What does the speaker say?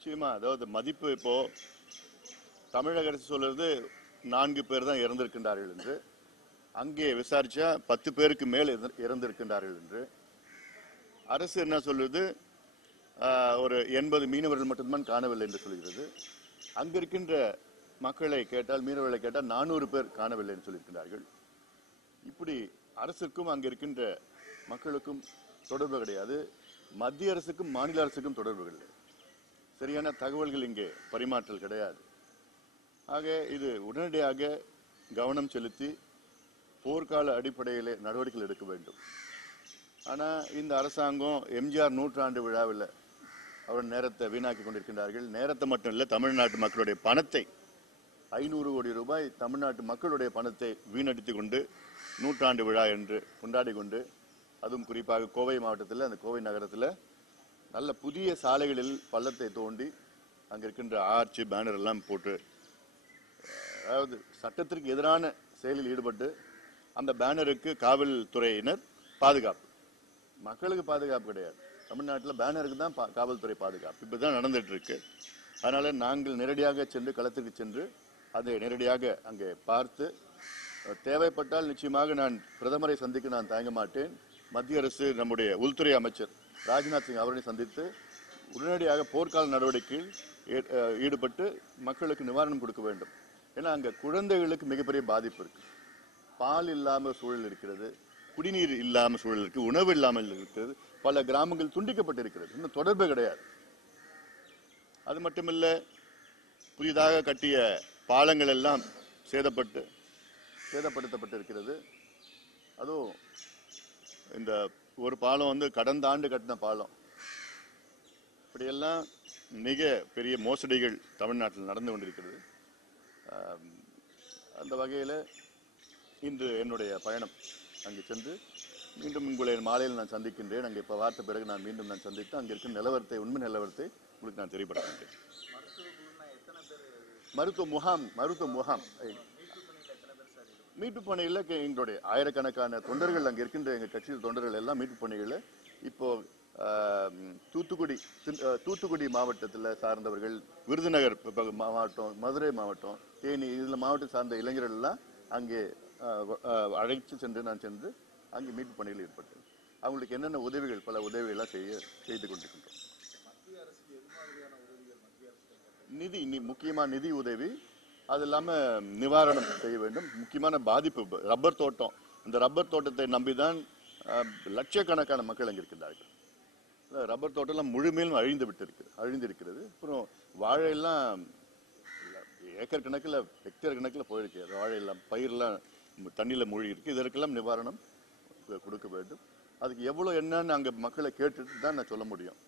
நிச்சயமா அதாவது மதிப்பு இப்போ தமிழக அரசு சொல்றது நான்கு பேர் தான் இறந்திருக்கின்றார்கள் என்று. அங்கே விசாரிச்சா பத்து பேருக்கு மேல் இறந்து- இறந்திருக்கின்றார்கள் என்று. அரசு என்ன சொல்லுது? ஒரு எண்பது மீனவர்கள் மட்டும்தான் காணவில்லை என்று சொல்கிறது. அங்க இருக்கின்ற மக்களை கேட்டால் மீனவர்களை கேட்டால் நானூறு பேர் காணவில்லை என்று சொல்லியிருக்கிறார்கள் இப்படி அரசுக்கும் அங்க இருக்கின்ற மக்களுக்கும் தொடர்பு கிடையாது. மத்திய அரசுக்கும் மாநில அரசுக்கும் தொடர்பு கிடையாது. சரியான தகவல்கள் இங்கே பரிமாற்றல் கிடையாது. ஆக இது உடனடியாக கவனம் செலுத்தி போர்க்கால அடிப்படையிலே நடவடிக்கைகள் எடுக்க வேண்டும். ஆனால் இந்த அரசாங்கம் எம்ஜிஆர் நூற்றாண்டு விழாவில் அவர் நேரத்தை வீணாக்கி கொண்டிருக்கின்றார்கள். நேரத்தை மட்டும் இல்லை தமிழ்நாட்டு மக்களுடைய பணத்தை ஐநூறு கோடி ரூபாய் தமிழ்நாட்டு மக்களுடைய பணத்தை வீணடித்து கொண்டு நூற்றாண்டு விழா என்று கொண்டாடி கொண்டு அதுவும் குறிப்பாக கோவை மாவட்டத்தில் அந்த கோவை நகரத்தில் நல்ல புதிய சாலைகளில் பள்ளத்தை தோண்டி அங்க இருக்கின்ற ஆர்ச் பேனர் எல்லாம் போட்டு அதாவது சட்டத்திற்கு எதிரான செயலில் ஈடுபட்டு அந்த பேனருக்கு காவல்துறையினர் பாதுகாப்பு. மக்களுக்கு பாதுகாப்பு கிடையாது. தமிழ்நாட்டில் பேனருக்கு தான் பா- காவல்துறை பாதுகாப்பு. இப்படிதான் நடந்துட்டு இருக்கு அதனால நாங்கள் நேரடியாக சென்று களத்திற்கு சென்று அதை நேரடியாக அங்கே பார்த்து தேவைப்பட்டால் நிச்சயமாக நான் பிரதமரை சந்திக்க நான் தயங்க மாட்டேன். மத்திய அரசு நம்முடைய உள்துறை அமைச்சர் ராஜ்நாத் சிங் அவரை சந்தித்து உடனடியாக போர்க்கால நடவடிக்கையில் ஈடுபட்டு மக்களுக்கு நிவாரணம் கொடுக்க வேண்டும். ஏன்னா அங்கே குழந்தைகளுக்கு மிகப்பெரிய பாதிப்பு இருக்கு. பால் இல்லாமல் சூழல் இருக்கிறது குடிநீர் இல்லாமல் சூழல் இருக்கு உணவு இல்லாமல் இருக்கிறது பல கிராமங்கள் துண்டிக்கப்பட்டிருக்கிறது. இன்னும் தொடர்பு கிடையாது. அது மட்டுமில்ல புதிதாக கட்டிய பாலங்கள் எல்லாம் சேதப்பட்டு சேதப்படுத்தப்பட்டிருக்கிறது. அதுவும் இந்த ஒரு பாலம் வந்து கடந்த ஆண்டு கட்டின பாலம். இப்படியெல்லாம் மிக பெரிய மோசடிகள் தமிழ்நாட்டில் நடந்து கொண்டிருக்கிறது. அந்த வகையில் இன்று என்னுடைய பயணம் அங்கே சென்று மீண்டும் உங்களை மாலையில் நான் சந்திக்கின்றேன். அங்கே இப்போ வார்த்த பிறகு நான் மீண்டும் நான் சந்தித்து அங்கே இருக்கும் நிலவரத்தை உண்மை நிலவரத்தை உங்களுக்கு நான் தெரியப்படுத்துகின்றேன் மருத்துவ முகாம் மருத்துவ முகாம். மீட்பு பணியில் எங்களுடைய ஆயிரக்கணக்கான தொண்டர்கள் அங்கே இருக்கின்ற எங்கள் கட்சியில் தொண்டர்கள் எல்லாம் மீட்பு பணிகளில் இப்போ ஆம், தூத்துக்குடி தூத்துக்குடி மாவட்டத்தில் சார்ந்தவர்கள் விருதுநகர் மாவட்டம் மதுரை மாவட்டம் தேனி இதில் மாவட்டம் சார்ந்த இளைஞர்கள் எல்லாம் அங்கே அழைத்து சென்று நான் சென்று அங்கே மீட்பு பணியில் ஈடுபட்டேன். அவங்களுக்கு என்னென்ன உதவிகள் பல உதவிகள்லாம் செய்ய செய்து கொண்டிருக்கின்றோம். நிதி நி- முக்கியமா நிதி உதவி அது இல்லாம நிவாரணம் செய்ய வேண்டும். முக்கியமான பாதிப்பு ரப்பர் தோட்டம். இந்த ரப்பர் தோட்டத்தை நம்பிதான் லட்சக்கணக்கான மக்கள் அங்கே இருக்கின்றார்கள். ரப்பர் தோட்டம்லாம் முழுமையிலும் அழிந்து விட்டிருக்கிறது அழிந்திருக்கிறது. அப்புறம் வாழையெல்லாம் ஏக்கர் கணக்கில் ஹெக்டேர் கணக்கில் போயிருக்கு. வாழையெல்லாம் பயிரெலாம் தண்ணியில் மூழ்கி இருக்கு இதற்கெல்லாம் நிவாரணம் கொடுக்க வேண்டும். அதுக்கு எவ்வளோ என்னன்னு அங்கே மக்களை கேட்டுட்டு தான் நான் சொல்ல முடியும்.